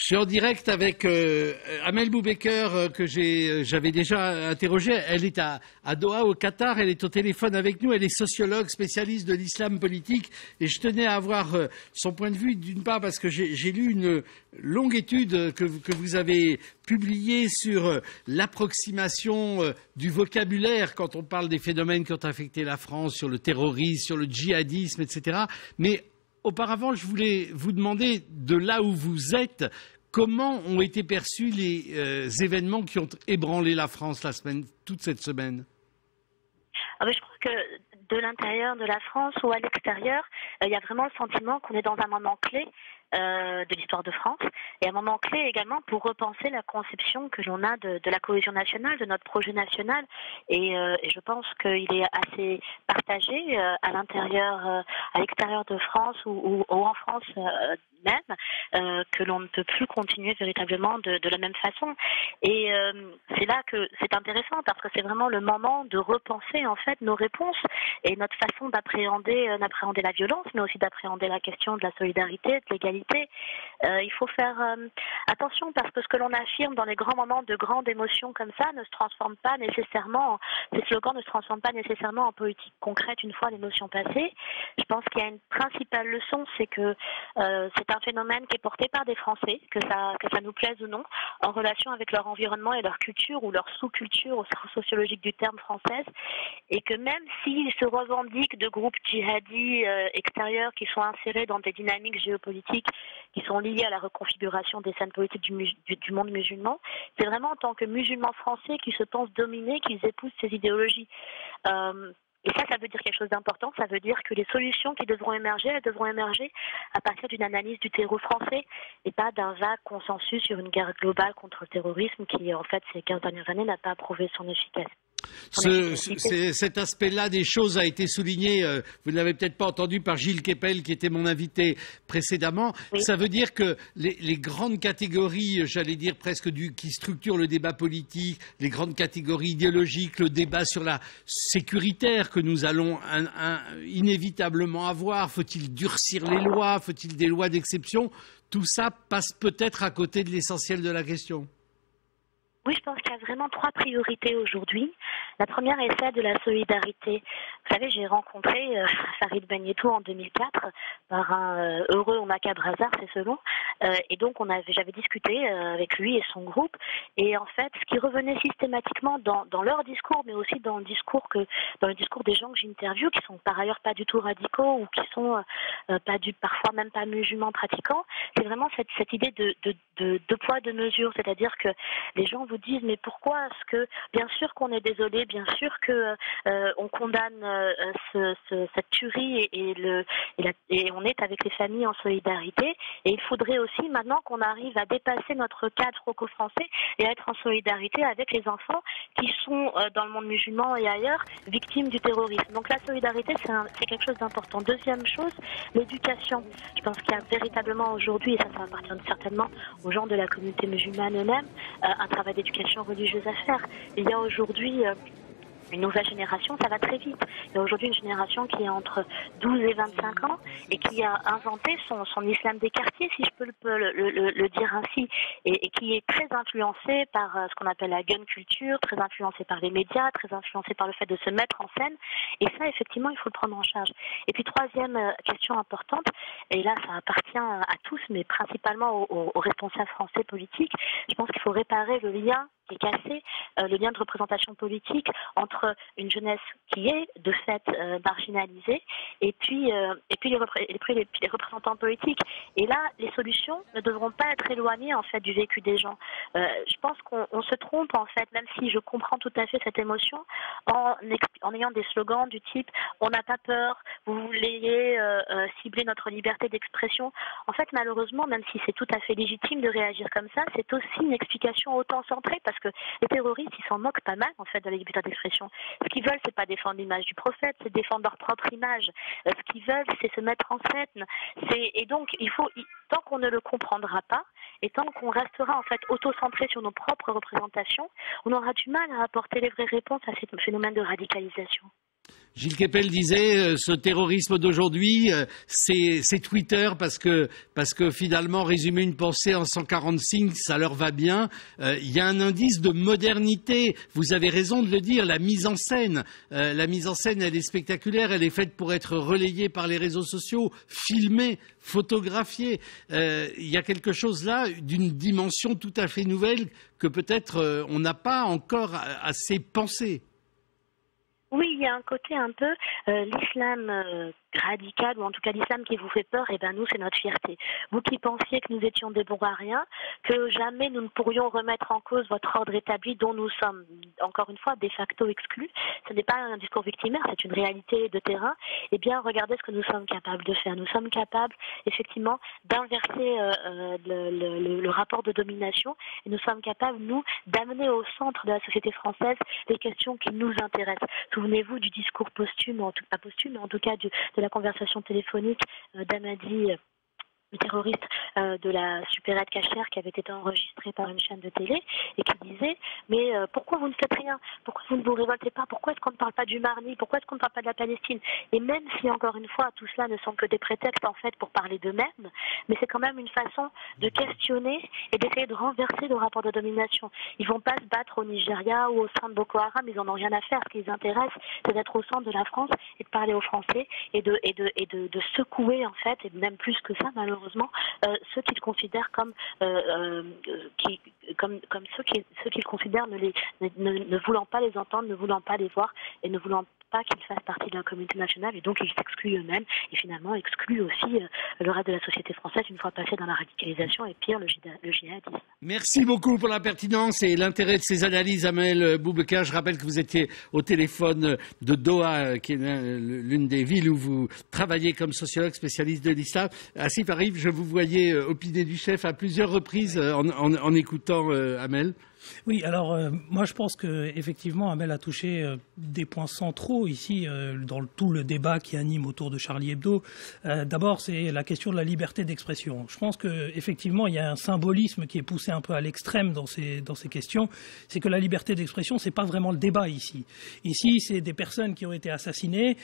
Je suis en direct avec Amel Boubaker que j'avais déjà interrogée. Elle est à Doha au Qatar, elle est au téléphone avec nous, elle est sociologue spécialiste de l'islam politique et je tenais à avoir son point de vue d'une part parce que j'ai lu une longue étude que vous avez publiée sur l'approximation du vocabulaire quand on parle des phénomènes qui ont affecté la France, sur le terrorisme, sur le djihadisme, etc. Mais auparavant, je voulais vous demander, de là où vous êtes, comment ont été perçus les événements qui ont ébranlé la France toute cette semaine? Je crois que de l'intérieur de la France ou à l'extérieur, il y a vraiment le sentiment qu'on est dans un moment clé de l'histoire de France et un moment clé également pour repenser la conception que l'on a de la cohésion nationale, de notre projet national et je pense qu'il est assez partagé à l'intérieur, à l'extérieur de France ou en France même, que l'on ne peut plus continuer véritablement de la même façon et c'est là que c'est intéressant parce que c'est vraiment le moment de repenser en fait nos réponses et notre façon d'appréhender la violence mais aussi d'appréhender la question de la solidarité, de l'égalité. Il faut faire attention parce que ce que l'on affirme dans les grands moments de grande émotion comme ça ne se transforme pas nécessairement, ces slogans ne se transforment pas nécessairement en politique concrète une fois l'émotion passée. Je pense qu'il y a une principale leçon, c'est que c'est un phénomène qui est porté par des Français, que ça nous plaise ou non, en relation avec leur environnement et leur culture ou leur sous-culture au sens sociologique du terme française, et que même s'ils se revendiquent de groupes djihadis extérieurs qui sont insérés dans des dynamiques géopolitiques qui sont liées à la reconfiguration des scènes politiques du monde musulman, c'est vraiment en tant que musulmans français qui se pensent dominés qu'ils épousent ces idéologies. Et ça veut dire quelque chose d'important. Ça veut dire que les solutions qui devront émerger, elles devront émerger à partir d'une analyse du terreau français et pas d'un vague consensus sur une guerre globale contre le terrorisme qui, en fait, ces 15 dernières années, n'a pas prouvé son efficacité. Cet aspect-là des choses a été souligné, vous ne l'avez peut-être pas entendu, par Gilles Kepel, qui était mon invité précédemment. Oui. Ça veut dire que les grandes catégories, j'allais dire presque qui structurent le débat politique, les grandes catégories idéologiques, le débat sur la sécuritaire que nous allons inévitablement avoir, faut-il durcir les lois, faut-il des lois d'exception, tout ça passe peut-être à côté de l'essentiel de la question. Oui, je pense qu'il y a vraiment 3 priorités aujourd'hui. La première est celle de la solidarité. Vous savez, j'ai rencontré Farid Bagnetou en 2004 par un heureux ou macabre hasard, c'est selon. Et donc, j'avais discuté avec lui et son groupe. Et en fait, ce qui revenait systématiquement dans leur discours, mais aussi dans le discours des gens que j'interviewe, qui sont par ailleurs pas du tout radicaux ou qui sont parfois même pas musulmans pratiquants, c'est vraiment cette idée de poids, de mesure. C'est-à-dire que les gens vous disent mais pourquoi est-ce que, bien sûr qu'on est désolé, bien sûr que on condamne cette tuerie et on est avec les familles en solidarité et il faudrait aussi maintenant qu'on arrive à dépasser notre cadre franco-français et à être en solidarité avec les enfants qui sont dans le monde musulman et ailleurs victimes du terrorisme. Donc la solidarité c'est quelque chose d'important. Deuxième chose, l'éducation. Je pense qu'il y a véritablement aujourd'hui, et ça appartient certainement aux gens de la communauté musulmane eux-mêmes, un travail d'éducation religieuse à faire. Il y a aujourd'hui une nouvelle génération, ça va très vite. Il y a aujourd'hui une génération qui est entre 12 et 25 ans et qui a inventé son islam des quartiers, si je peux le dire ainsi, et qui est très influencé par ce qu'on appelle la gun culture, très influencé par les médias, très influencé par le fait de se mettre en scène. Et ça, effectivement, il faut le prendre en charge. Et puis, troisième question importante, et là, ça appartient à tous, mais principalement aux responsables français politiques, je pense qu'il faut réparer le lien qui est cassé, le lien de représentation politique entre une jeunesse qui est de fait marginalisée et puis les représentants politiques. Et là, les solutions ne devront pas être éloignées en fait du vécu des gens. Je pense qu'on se trompe en fait, même si je comprends tout à fait cette émotion, en ayant des slogans du type on n'a pas peur, vous voulez cibler notre liberté d'expression. En fait, malheureusement, même si c'est tout à fait légitime de réagir comme ça, c'est aussi une explication auto-centrée parce que les terroristes, ils s'en moquent pas mal en fait de la liberté d'expression. Ce qu'ils veulent, c'est pas défendre l'image du prophète, c'est défendre leur propre image. Ce qu'ils veulent, c'est se mettre en scène. Et donc, tant qu'on ne le comprendra pas, et tant qu'on restera en fait auto-centré sur nos propres représentations, on aura du mal à apporter les vraies réponses à ces phénomènes de radicalisation. Gilles Kepel disait ce terrorisme d'aujourd'hui, c'est Twitter parce que finalement résumer une pensée en 140 signes, ça leur va bien. Il y a un indice de modernité. Vous avez raison de le dire. La mise en scène, elle est spectaculaire. Elle est faite pour être relayée par les réseaux sociaux, filmée, photographiée. Il y a quelque chose là d'une dimension tout à fait nouvelle que peut-être on n'a pas encore assez pensé. Oui, il y a un côté un peu l'islam radical, ou en tout cas l'islam qui vous fait peur, et ben nous c'est notre fierté. Vous qui pensiez que nous étions des bons à rien, que jamais nous ne pourrions remettre en cause votre ordre établi dont nous sommes, encore une fois, de facto exclus, ce n'est pas un discours victimaire, c'est une réalité de terrain, eh bien regardez ce que nous sommes capables de faire. Nous sommes capables effectivement d'inverser le rapport de domination, et nous sommes capables, nous, d'amener au centre de la société française les questions qui nous intéressent. Souvenez-vous du discours posthume, pas posthume, mais en tout cas de la conversation téléphonique d'Amadi, le terroriste de la supérette cachère qui avait été enregistré par une chaîne de télé et qui disait mais pourquoi vous ne faites rien, pourquoi vous ne vous révoltez pas, pourquoi est-ce qu'on ne parle pas du Marni, pourquoi est-ce qu'on ne parle pas de la Palestine, et même si encore une fois tout cela ne sont que des prétextes en fait pour parler d'eux-mêmes, mais c'est quand même une façon de questionner et d'essayer de renverser le rapport de domination. Ils vont pas se battre au Nigeria ou au sein de Boko Haram, ils en ont rien à faire. Ce qui les intéresse, c'est d'être au centre de la France et de parler aux Français et de secouer en fait, et même plus que ça malheureusement, ceux qu'ils considèrent comme ceux qu'ils considèrent ne voulant pas les entendre, ne voulant pas les voir et ne voulant pas qu'ils fassent partie de la communauté nationale, et donc ils s'excluent eux-mêmes et finalement excluent aussi le reste de la société française une fois passé dans la radicalisation et pire le djihadisme. Merci beaucoup pour la pertinence et l'intérêt de ces analyses, Amel Boubacar. Je rappelle que vous étiez au téléphone de Doha, qui est l'une des villes où vous travaillez comme sociologue spécialiste de l'islam. Ainsi arrive, je vous voyais opiner du chef à plusieurs reprises en écoutant Amel. Oui, alors moi je pense qu'effectivement Amel a touché des points centraux ici dans tout le débat qui anime autour de Charlie Hebdo. D'abord, c'est la question de la liberté d'expression. Je pense qu'effectivement il y a un symbolisme qui est poussé un peu à l'extrême dans ces questions. C'est que la liberté d'expression, c'est pas vraiment le débat ici. Ici, c'est des personnes qui ont été assassinées.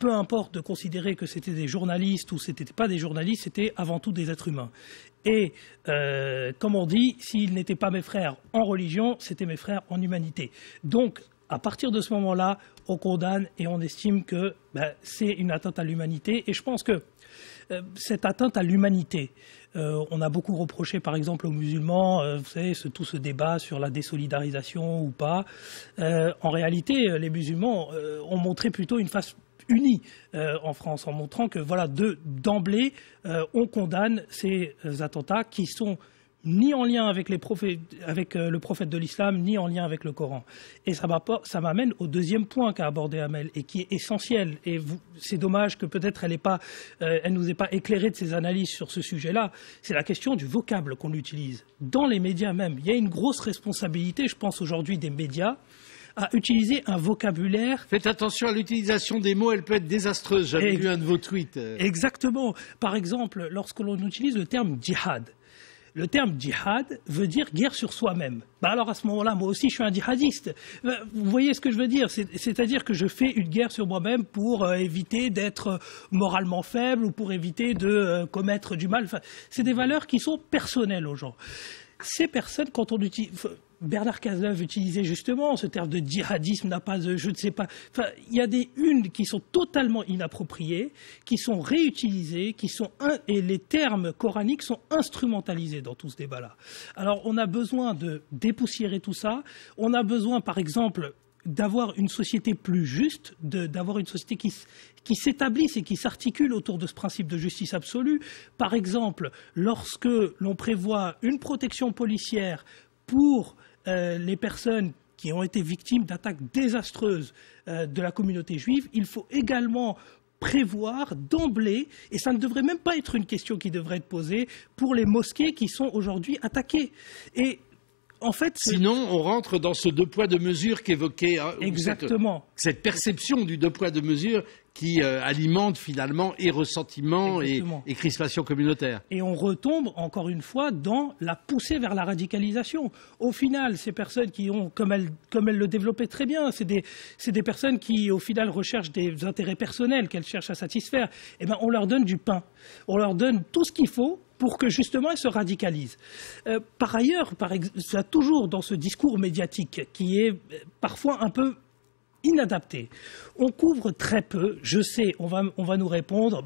Peu importe de considérer que c'était des journalistes ou c'était pas des journalistes, c'était avant tout des êtres humains. Et comme on dit, s'ils n'étaient pas mes frères en religion, c'était mes frères en humanité. Donc, à partir de ce moment-là, on condamne et on estime que c'est une atteinte à l'humanité. Et je pense que cette atteinte à l'humanité, on a beaucoup reproché, par exemple, aux musulmans, vous savez, tout ce débat sur la désolidarisation ou pas. En réalité, les musulmans ont montré plutôt une face unis en France, en montrant que voilà, d'emblée, on condamne ces attentats qui sont ni en lien avec le prophète de l'islam, ni en lien avec le Coran. Et ça m'amène au deuxième point qu'a abordé Amel et qui est essentiel. Et c'est dommage que peut-être elle nous ait pas éclairé de ses analyses sur ce sujet-là. C'est la question du vocable qu'on utilise dans les médias même. Il y a une grosse responsabilité, je pense aujourd'hui, des médias à utiliser un vocabulaire. Faites attention à l'utilisation des mots, elle peut être désastreuse. J'avais lu un de vos tweets. Exactement. Par exemple, lorsque l'on utilise le terme djihad. Le terme djihad veut dire guerre sur soi-même. Alors à ce moment-là, moi aussi, je suis un djihadiste. Vous voyez ce que je veux dire? C'est-à-dire que je fais une guerre sur moi-même pour éviter d'être moralement faible ou pour éviter de commettre du mal. Enfin, c'est des valeurs qui sont personnelles aux gens. Ces personnes, quand on utilise... Bernard Cazeneuve utilisait justement ce terme de djihadisme, n'a pas de, je ne sais pas. Enfin, il y a des unes qui sont totalement inappropriées, qui sont réutilisées, et les termes coraniques sont instrumentalisés dans tout ce débat-là. Alors, on a besoin de dépoussiérer tout ça. On a besoin, par exemple, d'avoir une société plus juste, d'avoir une société qui s'établisse et qui s'articule autour de ce principe de justice absolue. Par exemple, lorsque l'on prévoit une protection policière pour les personnes qui ont été victimes d'attaques désastreuses de la communauté juive, il faut également prévoir d'emblée, et ça ne devrait même pas être une question qui devrait être posée, pour les mosquées qui sont aujourd'hui attaquées. Et en fait, sinon, on rentre dans ce deux poids deux mesures qu'évoquait. Exactement. Cette perception du deux poids deux mesures qui alimente finalement et ressentiment et crispation communautaire. Et on retombe encore une fois dans la poussée vers la radicalisation. Au final, ces personnes qui ont, comme elle le développait très bien, c'est des personnes qui au final recherchent des intérêts personnels qu'elles cherchent à satisfaire. Eh ben, on leur donne du pain, on leur donne tout ce qu'il faut pour que justement elles se radicalisent. Par ailleurs, il y a toujours dans ce discours médiatique qui est parfois un peu inadapté. On couvre très peu, je sais, on va nous répondre,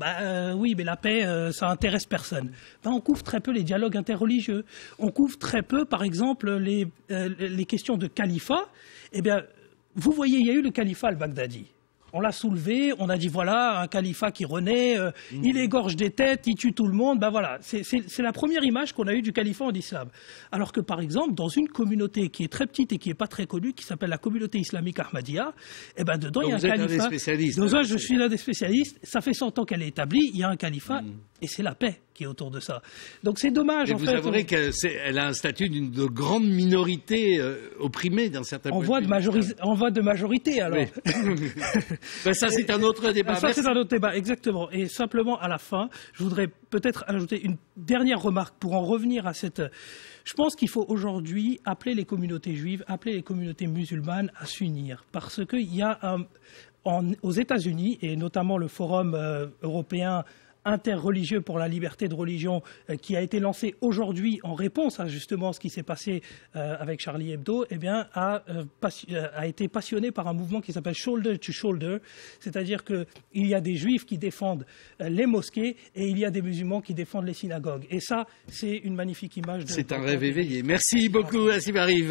oui, mais la paix, ça intéresse personne. On couvre très peu les dialogues interreligieux. On couvre très peu, par exemple, les questions de califat. Eh bien, vous voyez, il y a eu le califat al-Baghdadi. On l'a soulevé, on a dit voilà, un califat qui renaît, il égorge des têtes, il tue tout le monde. Ben voilà, c'est la première image qu'on a eue du califat en islam. Alors que par exemple, dans une communauté qui est très petite et qui n'est pas très connue, qui s'appelle la communauté islamique Ahmadiyya, eh ben dedans il y a un califat. Vous êtes un des spécialistes. Dans je suis l'un des spécialistes. Ça fait 100 ans qu'elle est établie, il y a un califat et c'est la paix qui est autour de ça. Donc c'est dommage. Et vous avouerez qu'elle a un statut de grande minorité opprimée dans certains en voie de majorité alors. Oui. Ça, c'est un autre débat. Ça, c'est un autre débat, exactement. Et simplement, à la fin, je voudrais peut-être ajouter une dernière remarque pour en revenir à cette... Je pense qu'il faut aujourd'hui appeler les communautés juives, appeler les communautés musulmanes à s'unir. Parce qu'il y a aux États-Unis, et notamment le Forum européen interreligieux pour la liberté de religion qui a été lancé aujourd'hui en réponse à justement ce qui s'est passé avec Charlie Hebdo, eh bien, a été passionné par un mouvement qui s'appelle Shoulder to Shoulder, c'est-à-dire qu'il y a des juifs qui défendent les mosquées et il y a des musulmans qui défendent les synagogues. Et ça, c'est une magnifique image. C'est un rêve éveillé. Merci beaucoup, Hassim Arif.